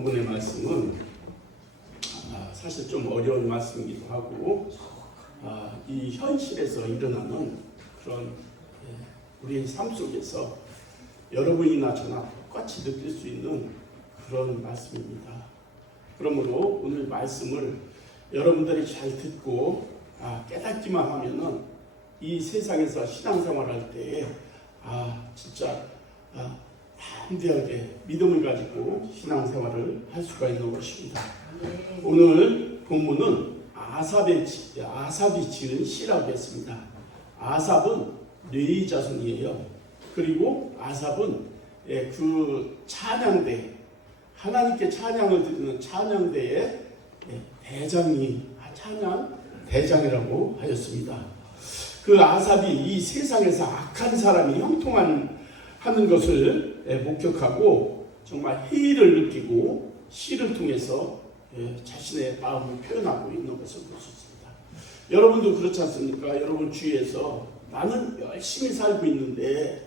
본문의 말씀은 사실 좀 어려운 말씀이기도 하고 이 현실에서 일어나는 그런 우리의 삶 속에서 여러분이나 저나 똑같이 느낄 수 있는 그런 말씀입니다. 그러므로 오늘 말씀을 여러분들이 잘 듣고 깨닫기만 하면은 이 세상에서 신앙생활할 때에 진짜 담대하게 믿음을 가지고 신앙생활을 할 수가 있는 것입니다. 오늘 본문은 아삽이 지은 시라고 했습니다. 아삽은 뇌의 자손이에요. 그리고 아삽은 그 찬양대, 하나님께 찬양을 드리는 찬양대의 찬양 대장이라고 하였습니다. 그 아삽이 이 세상에서 악한 사람이 형통하는 것을 목격하고 정말 회의를 느끼고 시를 통해서 자신의 마음을 표현하고 있는 것을 볼 수 있습니다. 여러분도 그렇지 않습니까? 여러분 주위에서 나는 열심히 살고 있는데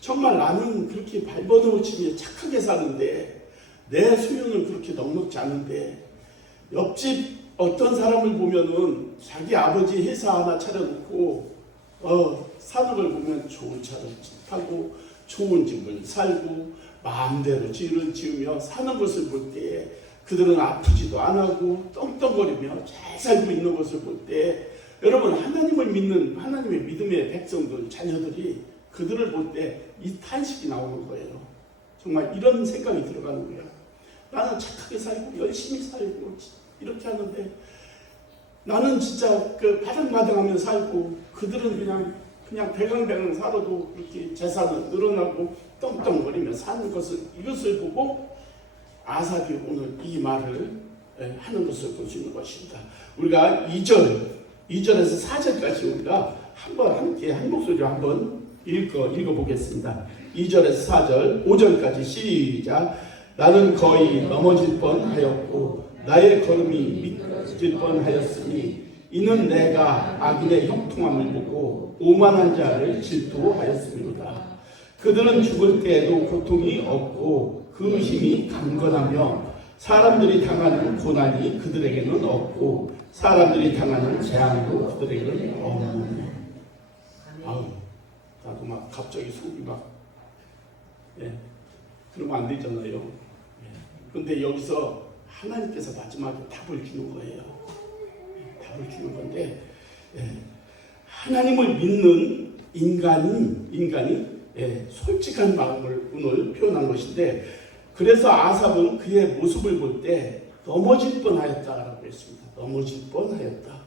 정말 나는 그렇게 발버둥치며 착하게 사는데 내 소유는 그렇게 넉넉지 않은데 옆집 어떤 사람을 보면은 자기 아버지 회사 하나 차려놓고 사는 걸 보면 좋은 차를 타고 좋은 집을 살고 마음대로 집을 지으며 사는 것을 볼 때 그들은 아프지도 안 하고 떵떵거리며 잘 살고 있는 것을 볼 때 여러분 하나님을 믿는 하나님의 믿음의 백성들 자녀들이 그들을 볼 때 이 탄식이 나오는 거예요. 정말 이런 생각이 들어가는 거예요. 나는 착하게 살고 열심히 살고 이렇게 하는데 나는 진짜 그 바닥바닥하며 살고 그들은 그냥 대강대강 살아도 이렇게 재산은 늘어나고 떵떵거리며 사는 이것을 보고 아삽이 오늘 이 말을 하는 것을 볼 수 있는 것입니다. 우리가 2절에서 4절까지 우리가 한번 함께 한 목소리로 한번 읽어보겠습니다. 2절에서 4절, 5절까지 시작. 나는 거의 넘어질 뻔하였고 나의 걸음이 미끄러질 뻔하였으니 이는 내가 악인의 형통함을 보고 오만한 자를 질투하였습니다. 그들은 죽을 때에도 고통이 없고 그 힘이 강건하며 사람들이 당하는 고난이 그들에게는 없고 사람들이 당하는 재앙도 그들에게는 없느니. 나도 막 갑자기 속이 그러면 안 되잖아요. 그런데 여기서 하나님께서 마지막에 답을 주는 거예요. 답을 주는 건데 하나님을 믿는 인간이 솔직한 마음을 오늘 표현한 것인데 그래서 아삽은 그의 모습을 볼 때 넘어질 뻔하였다라고 했습니다. 넘어질 뻔하였다.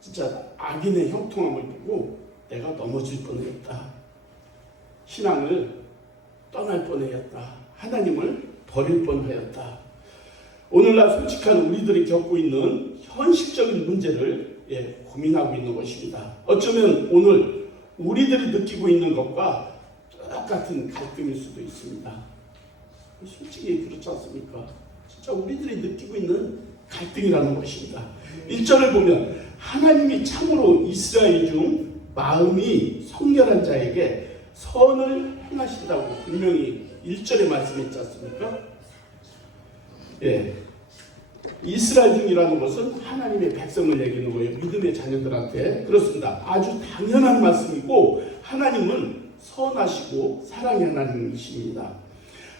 진짜 악인의 형통함을 보고 내가 넘어질 뻔했다. 신앙을 떠날 뻔하였다. 하나님을 버릴 뻔하였다. 오늘날 솔직한 우리들이 겪고 있는 현실적인 문제를 고민하고 있는 것입니다. 어쩌면 오늘 우리들이 느끼고 있는 것과 똑같은 갈등일 수도 있습니다. 솔직히 그렇지 않습니까? 진짜 우리들이 느끼고 있는 갈등이라는 것입니다. 1절을 보면 하나님이 참으로 이스라엘 중 마음이 성결한 자에게 선을 행하신다고 분명히 1절에 말씀했지 않습니까? 이스라엘 중이라는 것은 하나님의 백성을 얘기하는 거예요. 믿음의 자녀들한테. 그렇습니다. 아주 당연한 말씀이고 하나님은 선하시고 사랑의 하나님이십니다.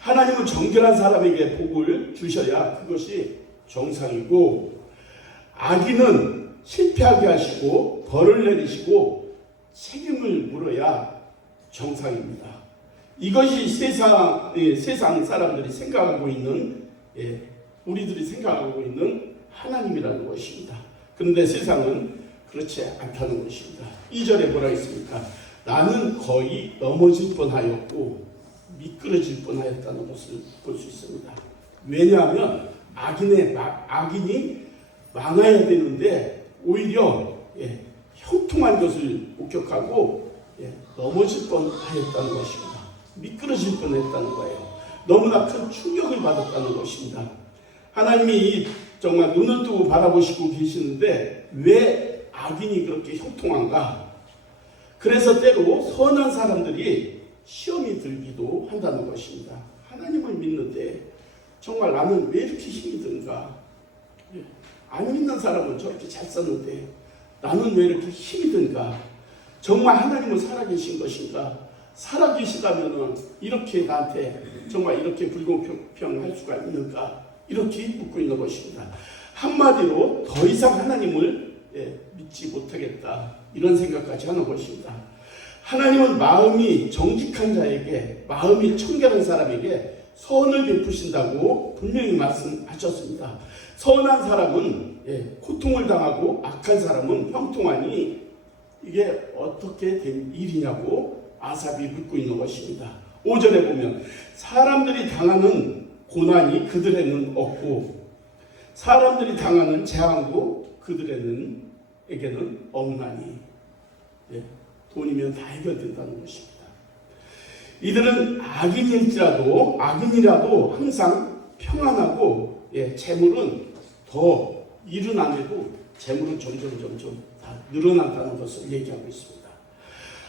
하나님은 정결한 사람에게 복을 주셔야 그것이 정상이고 악인은 실패하게 하시고 벌을 내리시고 책임을 물어야 정상입니다. 이것이 세상 사람들이 생각하고 있는 우리들이 생각하고 있는 하나님이라는 것입니다. 그런데 세상은 그렇지 않다는 것입니다. 2절에 뭐라 했습니까? 나는 거의 넘어질 뻔하였고 미끄러질 뻔하였다는 것을 볼 수 있습니다. 왜냐하면 악인이 망해야 되는데 오히려 형통한 것을 목격하고 넘어질 뻔하였다는 것입니다. 미끄러질 뻔했다는 거예요. 너무나 큰 충격을 받았다는 것입니다. 하나님이 정말 눈을 뜨고 바라보시고 계시는데 왜 악인이 그렇게 형통한가? 그래서 때로 선한 사람들이 시험이 들기도 한다는 것입니다. 하나님을 믿는데 정말 나는 왜 이렇게 힘이 든가? 안 믿는 사람은 저렇게 잘 썼는데 나는 왜 이렇게 힘이 든가? 정말 하나님은 살아계신 것인가? 살아계시다면 이렇게 나한테 정말 이렇게 불공평할 수가 있는가? 이렇게 묻고 있는 것입니다. 한마디로 더 이상 하나님을 믿지 못하겠다, 이런 생각까지 하는 것입니다. 하나님은 마음이 정직한 자에게, 마음이 청결한 사람에게 선을 베푸신다고 분명히 말씀하셨습니다. 선한 사람은 고통을 당하고 악한 사람은 형통하니 이게 어떻게 된 일이냐고 아삽이 묻고 있는 것입니다. 5절에 보면 사람들이 당하는 고난이 그들에는 없고 사람들이 당하는 재앙도 그들에게는 없나니, 돈이면 다 해결된다는 것입니다. 이들은 악인이라도 항상 평안하고, 재물은 더 일은 안 해도 재물은 점점 다 늘어난다는 것을 얘기하고 있습니다.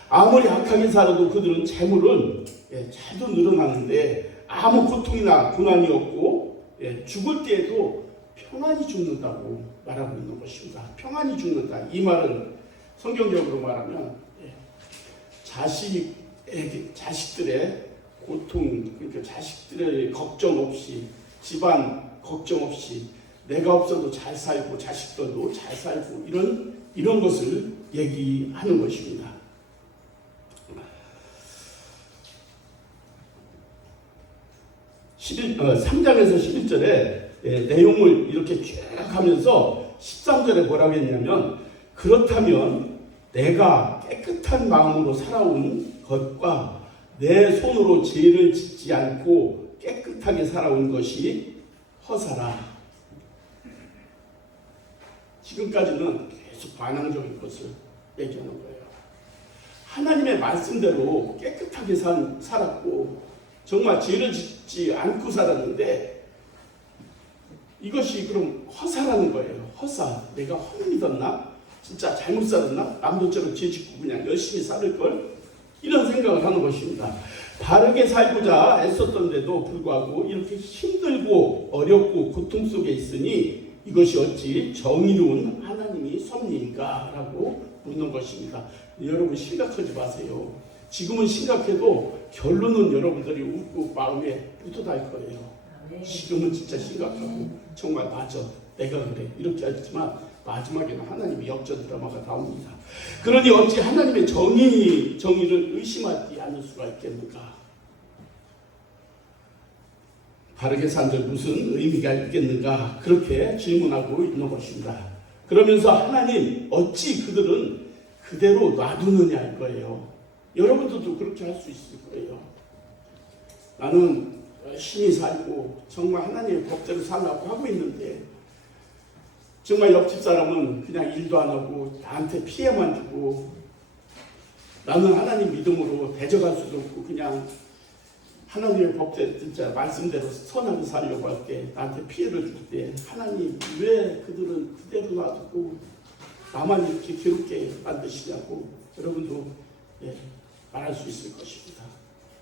아무리 악하게 살아도 그들은 재물은 잘도 늘어나는데 아무 고통이나 고난이 없고, 죽을 때에도 평안히 죽는다고 말하고 있는 것입니다. 평안히 죽는다. 이 말은 성경적으로 말하면 자식들의 고통, 그러니까 자식들의 걱정 없이, 집안 걱정 없이 내가 없어도 잘 살고 자식들도 잘 살고 이런 것을 얘기하는 것입니다. 3장에서 11절에 내용을 이렇게 쭉 하면서 13절에 뭐라고 했냐면, 그렇다면 내가 깨끗한 마음으로 살아온 것과 내 손으로 죄를 짓지 않고 깨끗하게 살아온 것이 허사라. 지금까지는 계속 반항적인 것을 얘기하는 거예요. 하나님의 말씀대로 깨끗하게 살았고 정말 죄를 짓지 않고 살았는데 이것이 그럼 허사라는 거예요. 허사. 내가 헛 믿었나? 진짜 잘못 살았나? 남들처럼 죄 짓고 그냥 열심히 살을걸? 이런 생각을 하는 것입니다. 바르게 살고자 애썼던데도 불구하고 이렇게 힘들고 어렵고 고통 속에 있으니 이것이 어찌 정의로운 하나님이 섭리인가? 라고 묻는 것입니다. 여러분 심각하지 마세요. 지금은 심각해도 결론은 여러분들이 웃고 마음에 뿌듯할 거예요. 지금은 진짜 심각하고 정말 맞아, 내가 그래, 이렇게 하지만 마지막에는 하나님의 역전 드라마가 나옵니다. 그러니 어찌 하나님의 정의를 의심하지 않을 수가 있겠는가? 바르게 산들 무슨 의미가 있겠는가? 그렇게 질문하고 있는 것입니다. 그러면서 하나님 어찌 그들은 그대로 놔두느냐일 거예요. 여러분들도 그렇게 할 수 있을 거예요. 나는 열심히 살고 정말 하나님의 법대로 살라고 하고 있는데 정말 옆집 사람은 그냥 일도 안 하고 나한테 피해만 주고, 나는 하나님 믿음으로 대적할 수도 없고 그냥 하나님의 법대로 진짜 말씀대로 선하게 살려고 할 때 나한테 피해를 줄 때 하나님 왜 그들은 그대로 놔두고 나만 이렇게 괴롭게 만드시냐고 여러분도 말할 수 있을 것입니다.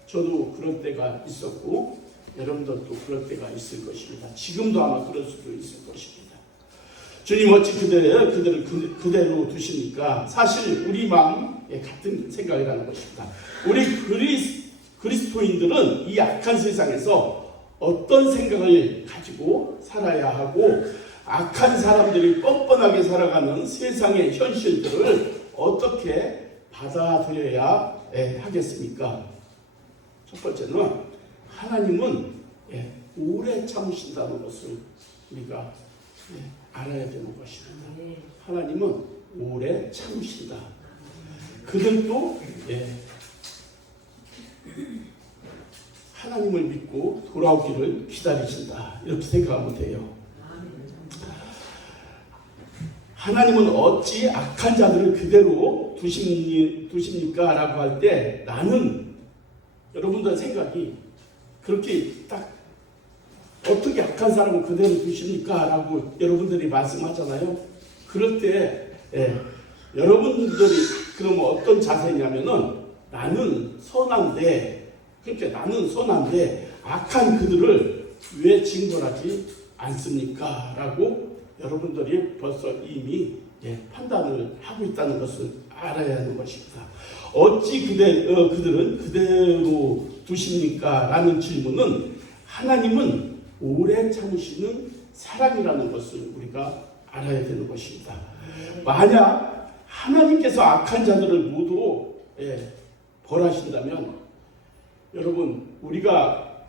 저도 그런 때가 있었고 여러분들도 그럴 때가 있을 것입니다. 지금도 아마 그럴 수도 있을 것입니다. 주님 어찌 그들을 그대로 두십니까? 사실 우리 마음에 같은 생각이라는 것입니다. 우리 그리스도인들은 이 악한 세상에서 어떤 생각을 가지고 살아야 하고 악한 사람들이 뻔뻔하게 살아가는 세상의 현실들을 어떻게 받아들여야 하겠습니까? 첫 번째는 하나님은 오래 참으신다는 것을 우리가 알아야 되는 것입니다. 하나님은 오래 참으신다. 그들도 하나님을 믿고 돌아오기를 기다리신다. 이렇게 생각하면 돼요. 하나님은 어찌 악한 자들을 그대로 두십니까? 라고 할 때 나는 여러분들 생각이 그렇게 딱 어떻게 악한 사람을 그대로 두십니까? 라고 여러분들이 말씀하잖아요. 그럴 때 여러분들이 그러면 어떤 자세냐면은 나는 선한데, 그러니까 나는 선한데 악한 그들을 왜 징벌하지 않습니까? 라고 여러분들이 벌써 이미 판단을 하고 있다는 것을 알아야 하는 것입니다. 어찌 그들은 그대로 두십니까? 라는 질문은 하나님은 오래 참으시는 사랑이라는 것을 우리가 알아야 되는 것입니다. 만약 하나님께서 악한 자들을 모두 벌하신다면 여러분 우리가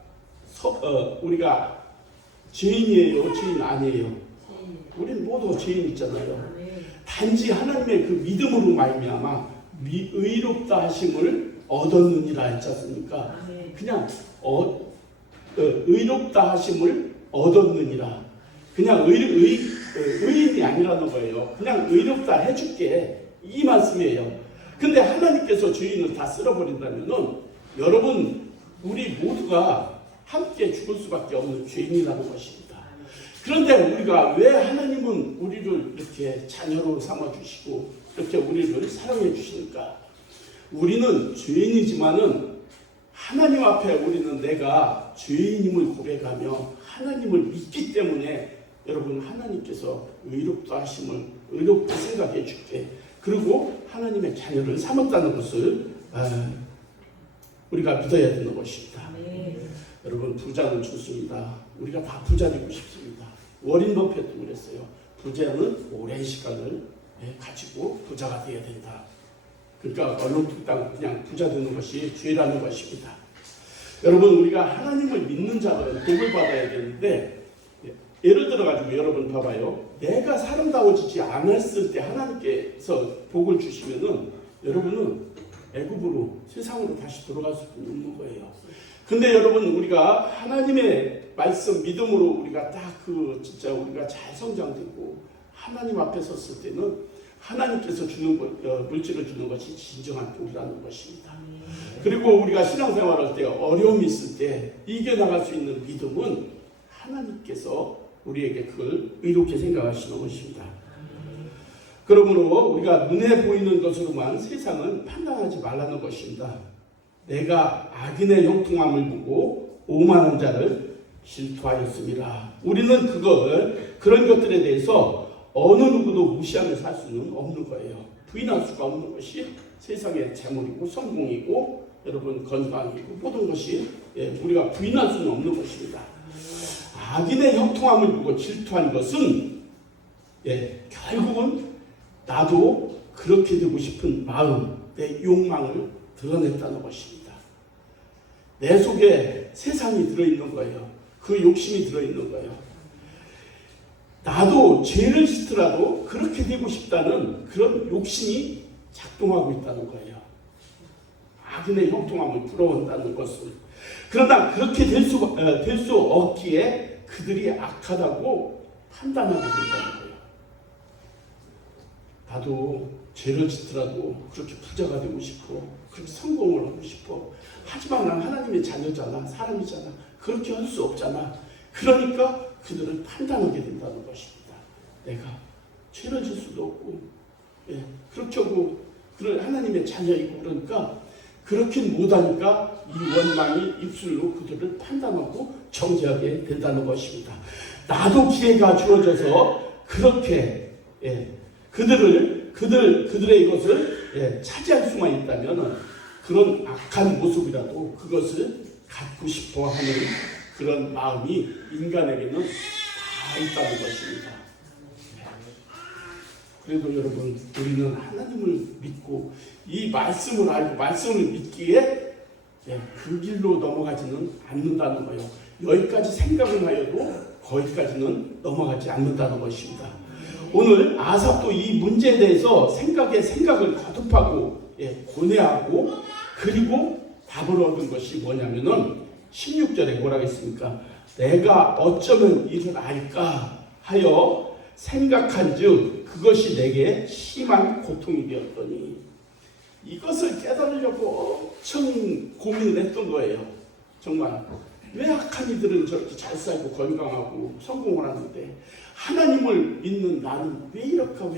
죄인이에요? 죄인 아니에요? 우리는 모두 죄인 있잖아요. 단지 하나님의 그 믿음으로 말미암아 의롭다 하심을 얻었느니라 했지 않습니까? 그냥 의롭다 하심을 얻었느니라. 그냥 의인이 아니라는 거예요. 그냥 의롭다 해줄게 이 말씀이에요. 근데 하나님께서 죄인을 다 쓸어버린다면은 여러분 우리 모두가 함께 죽을 수밖에 없는 죄인이라는 것입니다. 그런데 우리가 왜 하나님은 우리를 이렇게 자녀로 삼아주시고 이렇게 우리를 사랑해 주시니까? 우리는 죄인이지만은 하나님 앞에 우리는 내가 죄인임을 고백하며 하나님을 믿기 때문에 여러분 하나님께서 의롭다 하심을 의롭게 생각해 줄게. 그리고 하나님의 자녀를 삼았다는 것을 우리가 믿어야 되는 것입니다. 여러분 부자는 좋습니다. 우리가 다 부자 되고 싶습니다. 워린 버핏도 그랬어요. 부자는 오랜 시간을 가지고 부자가 되어야 된다. 그러니까 얼렁뚱땅 그냥 부자 되는 것이 죄라는 것입니다. 여러분 우리가 하나님을 믿는 자는 복을 받아야 되는데 예를 들어가지고 여러분 봐봐요. 내가 사람다워지지 않았을 때 하나님께서 복을 주시면은 여러분은 애굽으로 세상으로 다시 돌아갈 수 없는 거예요. 근데 여러분 우리가 하나님의 말씀 믿음으로 우리가 딱 진짜 우리가 잘 성장되고 하나님 앞에 섰을 때는 하나님께서 주는 물질을 주는 것이 진정한 복이라는 것입니다. 그리고 우리가 신앙생활할 때 어려움이 있을 때 이겨나갈 수 있는 믿음은 하나님께서 우리에게 그걸 의롭게 생각하시는 것입니다. 그러므로 우리가 눈에 보이는 것으로만 세상은 판단하지 말라는 것입니다. 내가 악인의 형통함을 보고 오만한 자를 질투하였습니다. 우리는 그런 것들에 대해서 어느 누구도 무시하며 살 수는 없는 거예요. 부인할 수가 없는 것이 세상의 재물이고 성공이고 여러분 건강이고 모든 것이 우리가 부인할 수는 없는 것입니다. 악인의 형통함을 보고 질투한 것은 결국은 나도 그렇게 되고 싶은 마음, 내 욕망을 드러냈다는 것입니다. 내 속에 세상이 들어있는 거예요. 그 욕심이 들어있는 거예요. 나도 죄를 짓더라도 그렇게 되고 싶다는 그런 욕심이 작동하고 있다는 거예요. 악인의 형통함을 부러워한다는 것을. 그러나 그렇게 될 수 없기에 그들이 악하다고 판단하게 된다는 거예요. 나도 죄를 짓더라도 그렇게 부자가 되고 싶어. 그렇게 성공을 하고 싶어. 하지만 난 하나님의 자녀잖아. 사람이잖아. 그렇게 할 수 없잖아. 그러니까 그들을 판단하게 된다는 것입니다. 내가 죄를 질 수도 없고 그렇게 하고 하나님의 자녀이고 그러니까 그렇게 못하니까 이 원망이 입술로 그들을 판단하고 정죄하게 된다는 것입니다. 나도 기회가 주어져서 그렇게 그들의 이것을 차지할 수만 있다면 그런 악한 모습이라도 그것을 갖고 싶어 하는 그런 마음이 인간에게는 다 있다는 것입니다. 그래도 여러분 우리는 하나님을 믿고 이 말씀을 알고 말씀을 믿기에 그 길로 넘어가지는 않는다는 거예요. 여기까지 생각을 하여도 거기까지는 넘어가지 않는다는 것입니다. 오늘 아삽도 이 문제에 대해서 생각을 거듭하고 고뇌하고 그리고 답을 얻은 것이 뭐냐면은 16절에 뭐라고 했습니까? 내가 어쩌면 이를 알까 하여 생각한즉 그것이 내게 심한 고통이 되었더니 이것을 깨달으려고 엄청 고민을 했던 거예요. 정말 왜 악한 이들은 저렇게 잘 살고 건강하고 성공을 하는데 하나님을 믿는 나는 왜 이럴까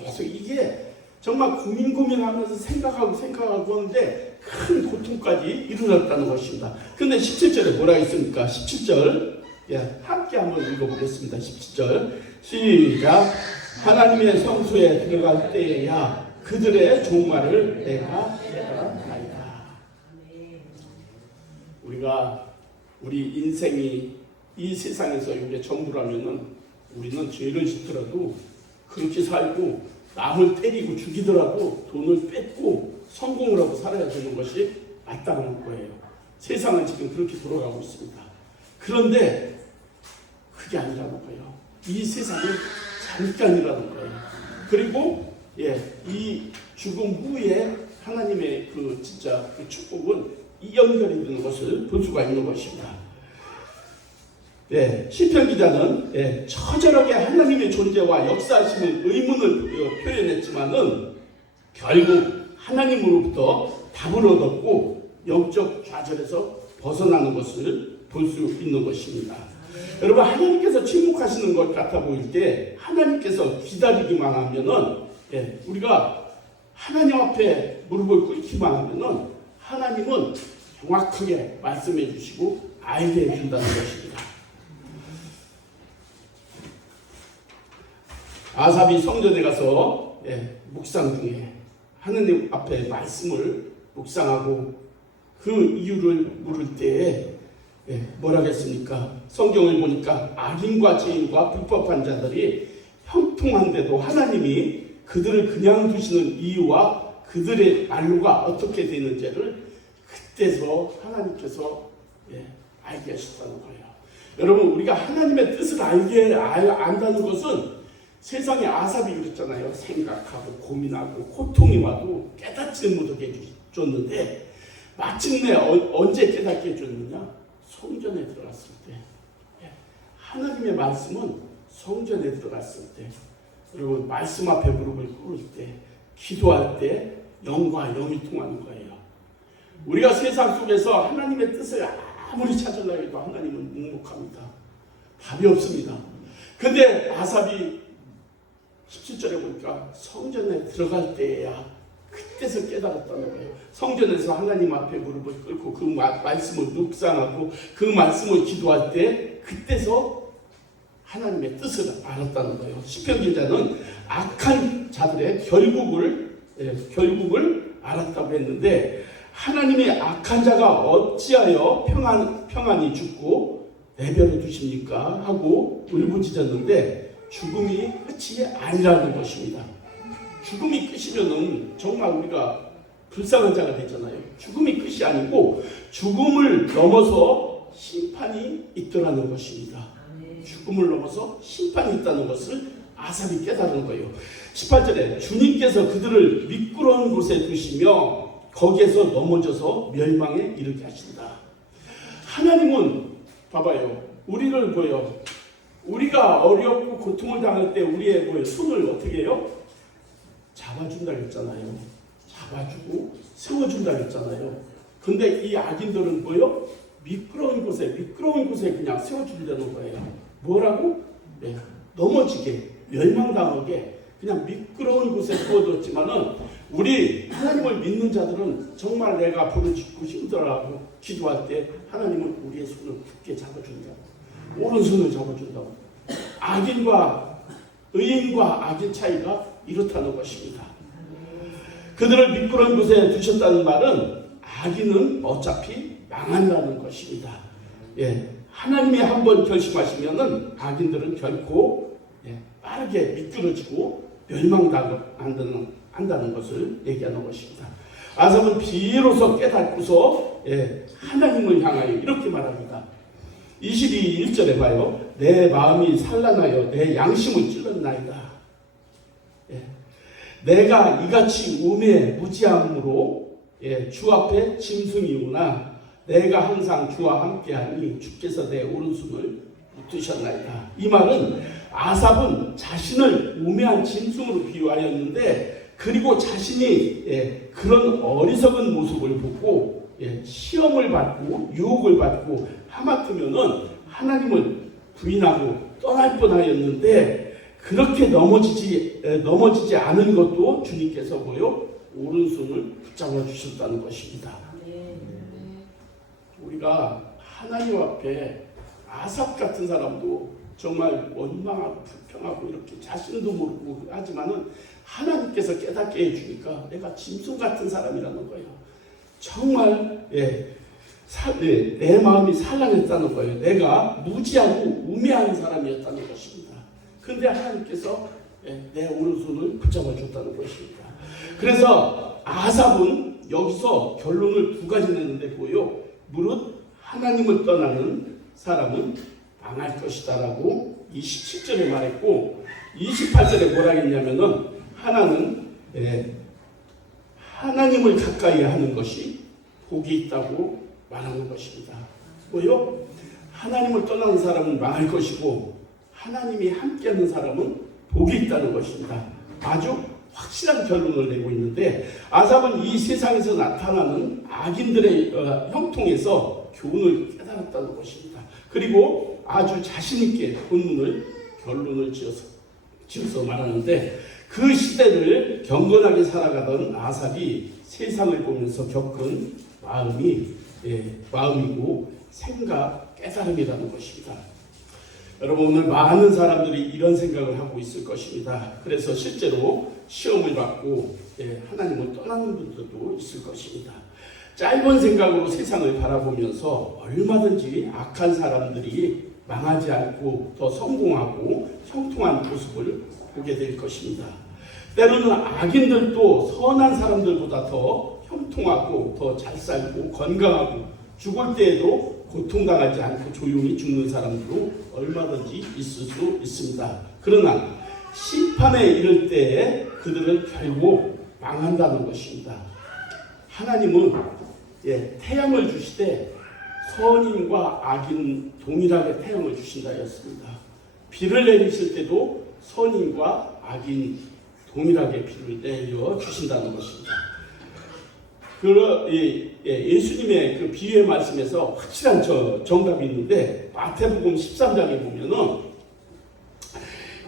계속 이게 정말 고민하면서 생각하고 하는데 큰 고통까지 이르렀다는 것입니다. 근데 17절에 뭐라 했습니까? 17절 예, 함께 한번 읽어보겠습니다. 17절 시작. 하나님의 성소에 들어갈 때에야 그들의 종말을 내가 깨달았나이다. 우리 인생이 이 세상에서 이게 전부라면은 우리는 죄를 짓더라도 그렇게 살고 남을 때리고 죽이더라도 돈을 뺏고 성공을 하고 살아야 되는 것이 맞다는 거예요. 세상은 지금 그렇게 돌아가고 있습니다. 그런데 그게 아니라는 거예요. 이 세상은 잠깐이라는 거예요. 그리고 이 죽음 후에 하나님의 진짜 그 축복은 이 연결이 되는 것을 볼 수가 있는 것입니다. 시편 기자는 처절하게 하나님의 존재와 역사하심을 의문을 표현했지만은 결국 하나님으로부터 답을 얻었고 영적 좌절에서 벗어나는 것을 볼 수 있는 것입니다. 여러분, 하나님께서 침묵하시는 것 같아 보일 때 하나님께서 기다리기만 하면은 우리가 하나님 앞에 무릎을 꿇기만 하면은 하나님은 정확하게 말씀해 주시고 알게 해준다는 것입니다. 아삽이 성전에 가서 묵상 중에 하느님 앞에 말씀을 묵상하고 그 이유를 물을 때에 뭐라겠습니까? 성경을 보니까 악인과 죄인과 불법한 자들이 형통한데도 하나님이 그들을 그냥 두시는 이유와 그들의 말로가 어떻게 되는지를 그때서 하나님께서 알게 하셨다는 거예요. 여러분, 우리가 하나님의 뜻을 안다는 것은 세상에 아삽이 그랬잖아요. 생각하고 고민하고 고통이 와도 깨닫지 못하게 해줬는데 마침내 언제 깨닫게 해줬느냐? 성전에 들어갔을 때. 하나님의 말씀은 성전에 들어갔을 때, 여러분, 말씀 앞에 무릎을 꿇을 때, 기도할 때 영과 영이 통하는 거예요. 우리가 세상 속에서 하나님의 뜻을 아무리 찾으려고 해도 하나님은 묵묵합니다. 답이 없습니다. 근데 아삽이 17절에 보니까 성전에 들어갈 때야 그때서 깨달았다는 거예요. 성전에서 하나님 앞에 무릎을 꿇고 그 말씀을 묵상하고 그 말씀을 기도할 때 그때서 하나님의 뜻을 알았다는 거예요. 시편 기자는 악한 자들의 결국을 알았다고 했는데 하나님의 악한 자가 어찌하여 평안히 죽고 내버려 두십니까? 하고 울부짖었는데 죽음이 끝이 아니라는 것입니다. 죽음이 끝이면은 정말 우리가 불쌍한 자가 되잖아요. 죽음이 끝이 아니고 죽음을 넘어서 심판이 있더라는 것입니다. 죽음을 넘어서 심판이 있다는 것을 아삽이 깨달은 거예요. 18절에 주님께서 그들을 미끄러운 곳에 두시며 거기에서 넘어져서 멸망에 이르게 하신다. 하나님은 봐봐요. 우리를 보여. 우리가 어렵고 고통을 당할 때 우리의 손을 어떻게 해요? 잡아준다고 했잖아요. 잡아주고 세워준다고 했잖아요. 근데 이 악인들은 뭐요? 미끄러운 곳에 그냥 세워주려는 거예요. 뭐라고? 넘어지게, 멸망당하게 그냥 미끄러운 곳에 세워뒀지만은 우리 하나님을 믿는 자들은 정말 내가 부르짖고 힘들어하고 기도할 때 하나님은 우리의 손을 굳게 잡아준다고. 오른손을 잡아준다고. 악인과 의인과 악인 차이가 이렇다는 것입니다. 그들을 미끄러운 곳에 두셨다는 말은 악인은 어차피 망한다는 것입니다. 하나님이 한번 결심하시면은 악인들은 결코 빠르게 미끄러지고 멸망한다는 것을 얘기하는 것입니다. 아삽은 비로소 깨닫고서 하나님을 향하여 이렇게 말합니다. 22절에 봐요. 내 마음이 산란하여 내 양심을 찔렀나이다. 내가 이같이 우매에 무지함으로 주 앞에 짐승이구나. 내가 항상 주와 함께하니 주께서 내 오른손을 붙드셨나이다. 이 말은 아삽은 자신을 우매한 짐승으로 비유하였는데 그리고 자신이 그런 어리석은 모습을 보고 시험을 받고 유혹을 받고 하마터면은 하나님을 부인하고 떠날 뻔하였는데 그렇게 넘어지지 않은 것도 주님께서 오른손을 붙잡아 주셨다는 것입니다. 우리가 하나님 앞에 아삽 같은 사람도 정말 원망하고 불평하고 이렇게 자신도 모르고 하지만은 하나님께서 깨닫게 해주니까 내가 짐승 같은 사람이라는 거예요. 정말 내 마음이 산란했다는 거예요. 내가 무지하고 우매한 사람이었다는 것입니다. 그런데 하나님께서 내 오른손을 붙잡아 줬다는 것입니다. 그래서 아삽은 여기서 결론을 두 가지 내는데 보여. 무릇 하나님을 떠나는 사람은 망할 것이다 라고 27절에 말했고, 28절에 뭐라 했냐면은 하나님을 가까이 하는 것이 복이 있다고 말하는 것입니다. 뭐요? 하나님을 떠나는 사람은 망할 것이고 하나님이 함께하는 사람은 복이 있다는 것입니다. 아주 확실한 결론을 내고 있는데, 아삽은 이 세상에서 나타나는 악인들의 형통에서 교훈을 깨달았다는 것입니다. 그리고 아주 자신있게 결론을 지어서 말하는데, 그 시대를 경건하게 살아가던 아삽이 세상을 보면서 겪은 마음이고 생각, 깨달음이라는 것입니다. 여러분, 오늘 많은 사람들이 이런 생각을 하고 있을 것입니다. 그래서 실제로 시험을 받고 하나님을 떠나는 분들도 있을 것입니다. 짧은 생각으로 세상을 바라보면서 얼마든지 악한 사람들이 망하지 않고 더 성공하고 형통한 모습을 보게 될 것입니다. 때로는 악인들도 선한 사람들보다 더 형통하고 더 잘 살고 건강하고 죽을 때에도 고통당하지 않고 조용히 죽는 사람들도 얼마든지 있을 수 있습니다. 그러나 심판에 이를 때에 그들은 결국 망한다는 것입니다. 하나님은 태양을 주시되 선인과 악인 동일하게 태양을 주신다 했습니다. 비를 내리실 때도 선인과 악인 동일하게 비를 내려 주신다는 것입니다. 예수님의 그 비유의 말씀에서 확실한 정답이 있는데, 마태복음 13장에 보면은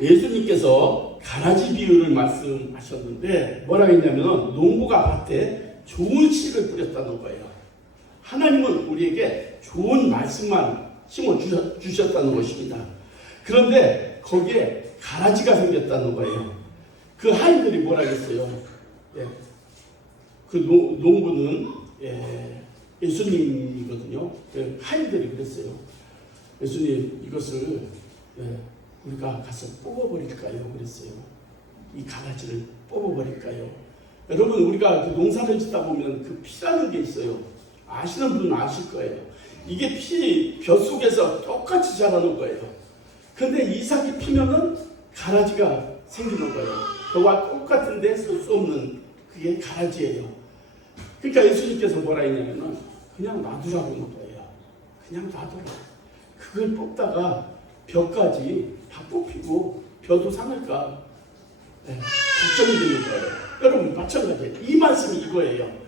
예수님께서 가라지 비유를 말씀하셨는데 뭐라고 했냐면, 농부가 밭에 좋은 씨를 뿌렸다는 거예요. 하나님은 우리에게 좋은 말씀만 심어 주셨다는 것입니다. 그런데 거기에 가라지가 생겼다는 거예요. 그 하인들이 뭐라고 했어요? 그 농부는 예수님이거든요. 하인들이 그랬어요. 예수님, 이것을 우리가 가서 뽑아버릴까요? 그랬어요. 이 가라지를 뽑아버릴까요? 여러분, 우리가 그 농사를 짓다 보면 그 피라는 게 있어요. 아시는 분은 아실 거예요. 이게 피 벼속에서 똑같이 자라는 거예요. 근데 이삭이 피면은 가라지가 생기는 거예요. 그와 똑같은데 쓸 수 없는 그게 가라지예요. 그러니까 예수님께서 뭐라 했냐면은 그냥 놔두라고 하는 거예요. 그냥 놔둬라. 그걸 뽑다가 벼까지 다 뽑히고 벼도 상할까 걱정이 되는 거예요. 여러분, 마찬가지예요. 이 말씀이 이거예요.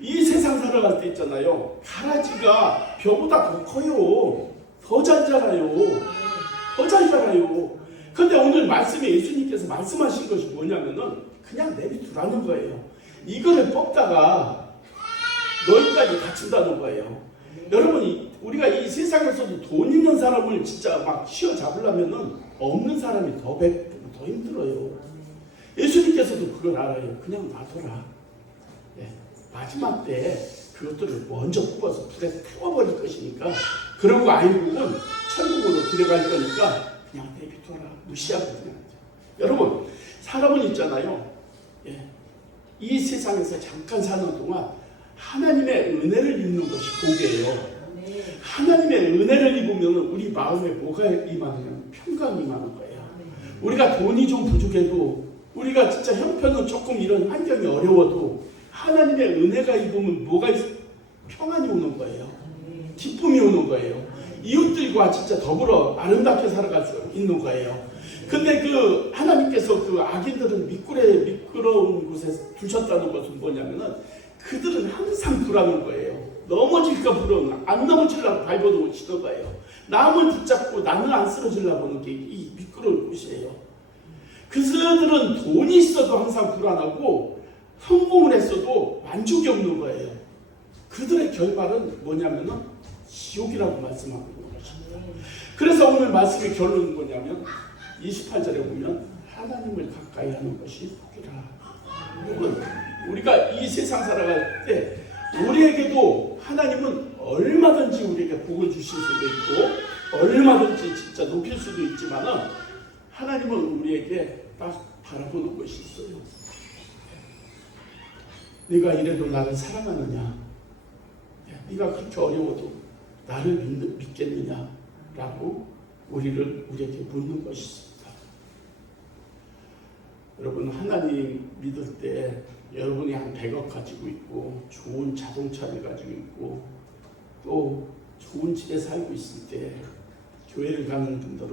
이 세상 살아갈 때 있잖아요. 가라지가 벼보다 더 커요. 더 잘 자라요. 더 잘 자라요. 근데 오늘 말씀에 예수님께서 말씀하신 것이 뭐냐면은 그냥 내비두라는 거예요. 이거를 뽑다가 너희까지 다친다는 거예요. 여러분, 우리가 이 세상에서도 돈 있는 사람을 진짜 막 휘어 잡으려면은 없는 사람이 더 힘들어요. 예수님께서도 그걸 알아요. 그냥 놔둬라. 마지막 때 그것들을 먼저 뽑아서 불에 태워버릴 것이니까, 그러고 아이국은 천국으로 들어갈 거니까 그냥 내비둬라. 무시하고 그냥. 여러분, 사람은 있잖아요. 이 세상에서 잠깐 사는 동안 하나님의 은혜를 입는 것이 복이에요. 하나님의 은혜를 입으면 우리 마음에 뭐가 임하냐면 평강이 임하는 거예요. 우리가 돈이 좀 부족해도, 우리가 진짜 형편은 조금 이런 환경이 어려워도 하나님의 은혜가 입으면 평안이 오는 거예요. 기쁨이 오는 거예요. 이웃들과 진짜 더불어 아름답게 살아갈 수 있는 거예요. 근데 그 하나님께서 그 악인들은 미끄러운 곳에 두셨다는 것은 뭐냐면은 그들은 항상 불안한 거예요. 넘어질까 불안, 안 넘어지려고 밟아놓으시는 거예요. 남을 붙잡고 나는 안 쓰러지려고 하는 게 이 미끄러운 곳이에요. 그들은 돈이 있어도 항상 불안하고 성공을 했어도 만족이 없는 거예요. 그들의 결말은 뭐냐면은 지옥이라고 말씀하고 있는 거예요. 것입니다. 그래서 오늘 말씀의 결론은 뭐냐면 28절에 보면 하나님을 가까이 하는 것이 복이라. 우리가 이 세상 살아갈 때 우리에게도 하나님은 얼마든지 우리에게 복을 주실 수도 있고 얼마든지 진짜 높일 수도 있지만은 하나님은 우리에게 딱 바라보는 것이 있어요. 네가 이래도 나를 사랑하느냐? 네가 그렇게 어려워도 나를 믿겠느냐? 라고 우리에게 묻는 것이 있습니다. 여러분, 하나님 믿을 때 여러분이 한 100억 가지고 있고 좋은 자동차를 가지고 있고 또 좋은 집에 살고 있을 때 교회를 가는 분들은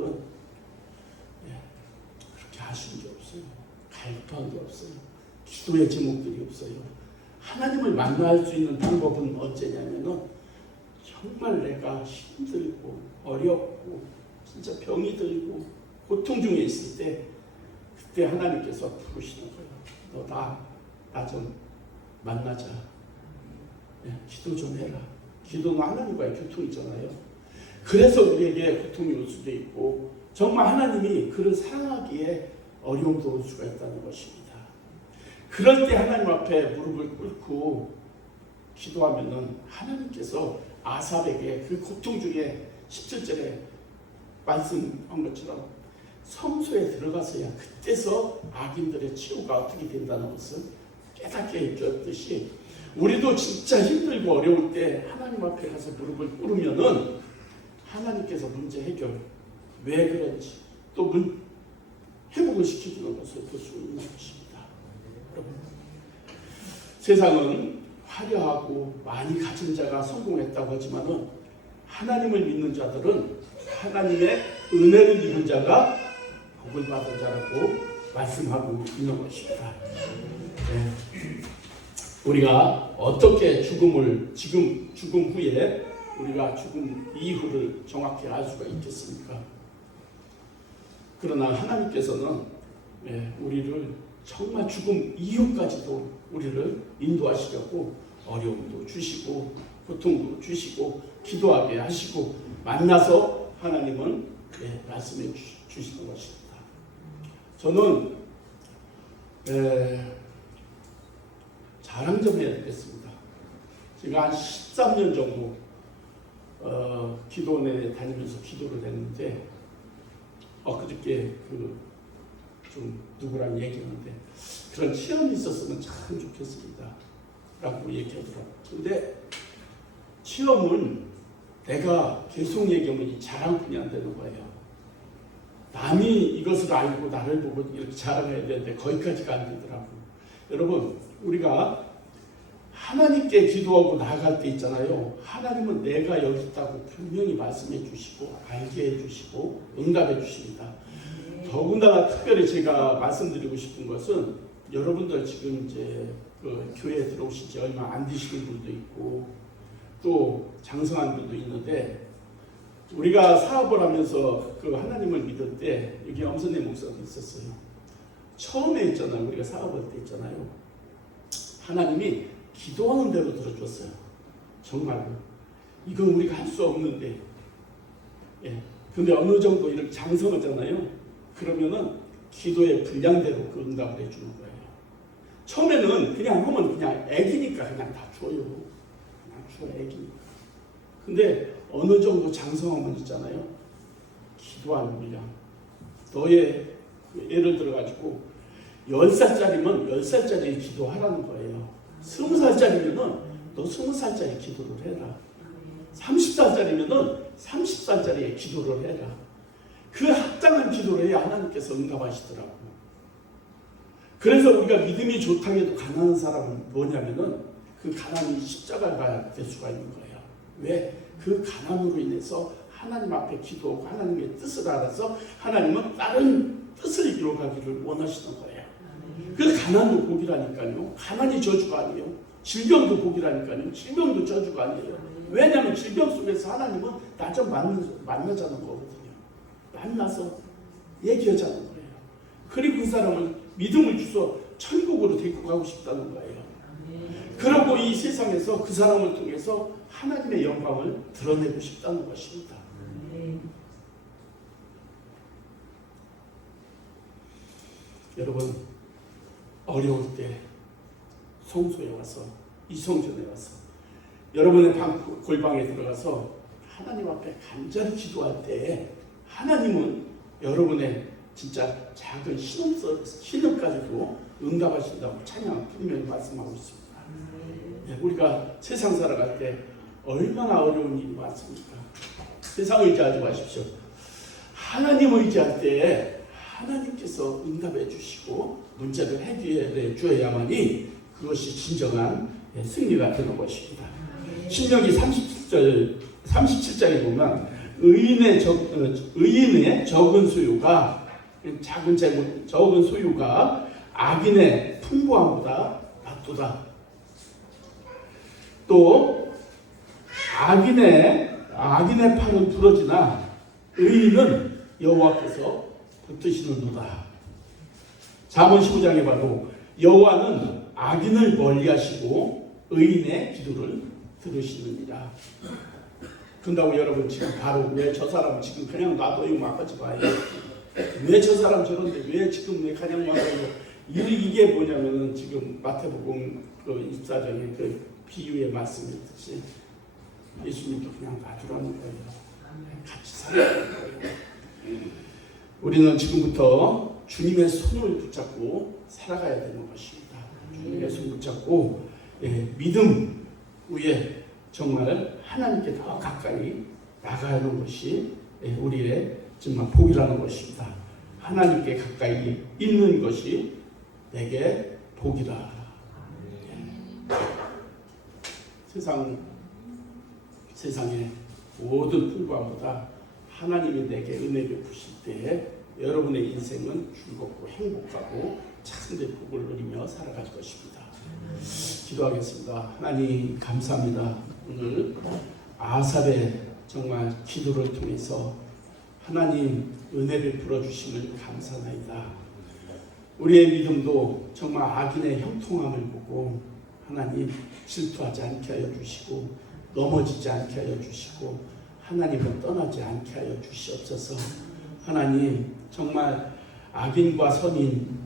그렇게 아쉬운 게 없어요. 갈급한 게 없어요. 기도의 제목들이 없어요. 하나님을 만날 수 있는 방법은 언제냐면은 정말 내가 힘들고 어렵고 진짜 병이 들고 고통 중에 있을 때 그때 하나님께서 부르시는 거예요. 너 나 좀 만나자. 기도 좀 해라. 기도는 하나님과의 교통이잖아요. 그래서 우리에게 고통이 올 수도 있고 정말 하나님이 그를 사랑하기에 어려움도 올 수가 있다는 것입니다. 그럴 때 하나님 앞에 무릎을 꿇고 기도하면은 하나님께서 아삽에게 그 고통 중에 17절에 말씀한 것처럼 성소에 들어가서야 그때서 악인들의 치유가 어떻게 된다는 것을 깨닫게 해주었듯이 우리도 진짜 힘들고 어려울 때 하나님 앞에 가서 무릎을 꿇으면은 하나님께서 문제 해결 왜 그런지 또 회복을 시켜주는 것을 볼 수 있는 것입니다. 여러분, 세상은 화려하고 많이 가진 자가 성공했다고 하지만은 하나님을 믿는 자들은 하나님의 은혜를 입은 자가 복을 받은 자라고 말씀하고 있는 것입니다. 우리가 어떻게 죽음 후에 우리가 죽음 이후를 정확히 알 수가 있겠습니까? 그러나 하나님께서는 우리를 정말 죽음 이후까지도 우리를 인도하시려고 어려움도 주시고 고통도 주시고 기도하게 하시고 만나서 하나님은 말씀해 주시는 것입니다. 저는 자랑 좀 해야 되겠습니다. 제가 한 13년 정도 기도원에 다니면서 기도를 했는데 그저께 좀 누구랑 얘기하는데 그런 체험이 있었으면 참 좋겠습니다 라고 얘기하더라고요. 근데 체험은 내가 계속 얘기하면 이 자랑뿐이 안 되는 거예요. 남이 이것을 알고 나를 보고 이렇게 자랑해야 되는데 거기까지가 안 되더라고요. 여러분, 우리가 하나님께 기도하고 나아갈 때 있잖아요. 하나님은 내가 여기 있다고 분명히 말씀해 주시고 알게 해 주시고 응답해 주십니다. 더군다나 특별히 제가 말씀드리고 싶은 것은 여러분들 지금 이제 그 교회에 들어오신 지 얼마 안 되시는 분도 있고 또 장성한 분도 있는데 우리가 사업을 하면서 그 하나님을 믿을 때 여기 엄선내 목사도 있었어요. 처음에 있잖아요. 우리가 사업할 때 있잖아요. 하나님이 기도하는 대로 들어줬어요. 정말로. 이건 우리가 할 수 없는데. 근데 어느 정도 이렇게 장성하잖아요. 그러면은 기도의 분량대로 그 응답을 해주는 거예요. 처음에는 그냥 하면 그냥 애기니까 그냥 다 줘요. 그냥 줘, 애기니까. 근데 어느 정도 장성하면 있잖아요. 기도하는 분량. 너의 예를 들어가지고 10살짜리면 10살짜리 기도하라는 거예요. 20살짜리면은 너 20살짜리 기도를 해라. 30살짜리면은 30살짜리의 기도를 해라. 그 합당한 기도를 해야 하나님께서 응답하시더라고요. 그래서 우리가 믿음이 좋다고 해도 가난한 사람은 뭐냐면은 그 가난이 십자가가 될 수가 있는 거예요. 왜? 그 가난으로 인해서 하나님 앞에 기도하고 하나님의 뜻을 알아서 하나님은 다른 뜻을 이루어가기를 원하시는 거예요. 그 가난도 복이라니까요. 가난이 저주가 아니에요. 질병도 복이라니까요. 질병도 저주가 아니에요. 왜냐하면 질병 속에서 하나님은 나 좀 만나자는 거거든요. 만나서 얘기하자는 거예요. 그리고 그 사람을 믿음을 주서 천국으로 데리고 가고 싶다는 거예요. 그러고 이 세상에서 그 사람을 통해서 하나님의 영광을 드러내고 싶다는 것입니다. 여러분, 어려울 때 성소에 와서, 이성전에 와서 여러분의 골방에 들어가서 하나님 앞에 간절히 기도할 때 하나님은 여러분의 진짜 작은 신음 가지고 응답하신다고 찬양 분명히 말씀하고 있습니다. 네, 우리가 세상 살아갈 때 얼마나 어려운 일이 많습니까? 세상 의지하지 마십시오. 하나님 의지할 때 하나님께서 응답해 주시고 문제를 해결해 주어야만이 그것이 진정한 승리가 되는 것입니다. 신명기 37장에 보면 의인의 적은 소유가 적은 소유가 악인의 풍부함보다 낫도다. 또 악인의 팔은 부러지나 의인은 여호와께서 붙드시는도다. 잠언 15장에 봐도 여호와는 악인을 멀리하시고 의인의 기도를 들으시느니라. 그런다고 여러분 지금 바로 왜 저 사람 지금 그냥 놔둬요 막 하지 마요. 왜 저 사람 저런데 왜 지금 왜 그냥 놔둬요. 이게 뭐냐면은 지금 마태복음 그 24장의 그 비유의 말씀이듯이 예수님도 그냥 놔두라는 거예요. 같이 살아가는 거예요. 우리는 지금부터 주님의 손을 붙잡고 살아가야 되는 것입니다. 주님의 손 붙잡고 믿음 위에 정말 하나님께 더 가까이 나가는 것이 우리의 정말 복이라는 것입니다. 하나님께 가까이 있는 것이 내게 복이라. 세상의 모든 풍부함보다 하나님이 내게 은혜 베푸실 때에 여러분의 인생은 즐겁고 행복하고 참된 복을 누리며 살아갈 것입니다. 기도하겠습니다. 하나님 감사합니다. 오늘 아삽의 정말 기도를 통해서 하나님 은혜를 풀어주심을 감사나이다. 우리의 믿음도 정말 악인의 형통함을 보고 하나님 질투하지 않게 하여 주시고 넘어지지 않게 하여 주시고 하나님을 떠나지 않게 하여 주시옵소서. 하나님 정말 악인과 선인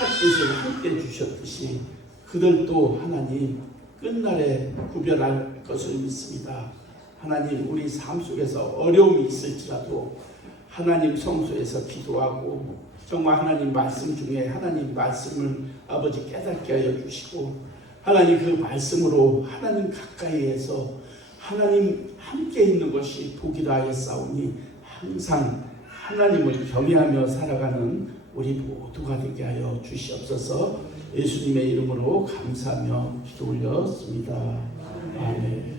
햇빛을 함께 주셨듯이 그들도 하나님 끝날에 구별할 것을 믿습니다. 하나님 우리 삶 속에서 어려움이 있을지라도 하나님 성소에서 기도하고 정말 하나님 말씀 중에 하나님 말씀을 아버지 깨닫게 하여 주시고 하나님 그 말씀으로 하나님 가까이에서 하나님 함께 있는 것이 복이라 하였사오니 항상 하나님을 경외하며 살아가는 우리 모두가 되게 하여 주시옵소서. 예수님의 이름으로 감사하며 기도 올렸습니다. 아멘.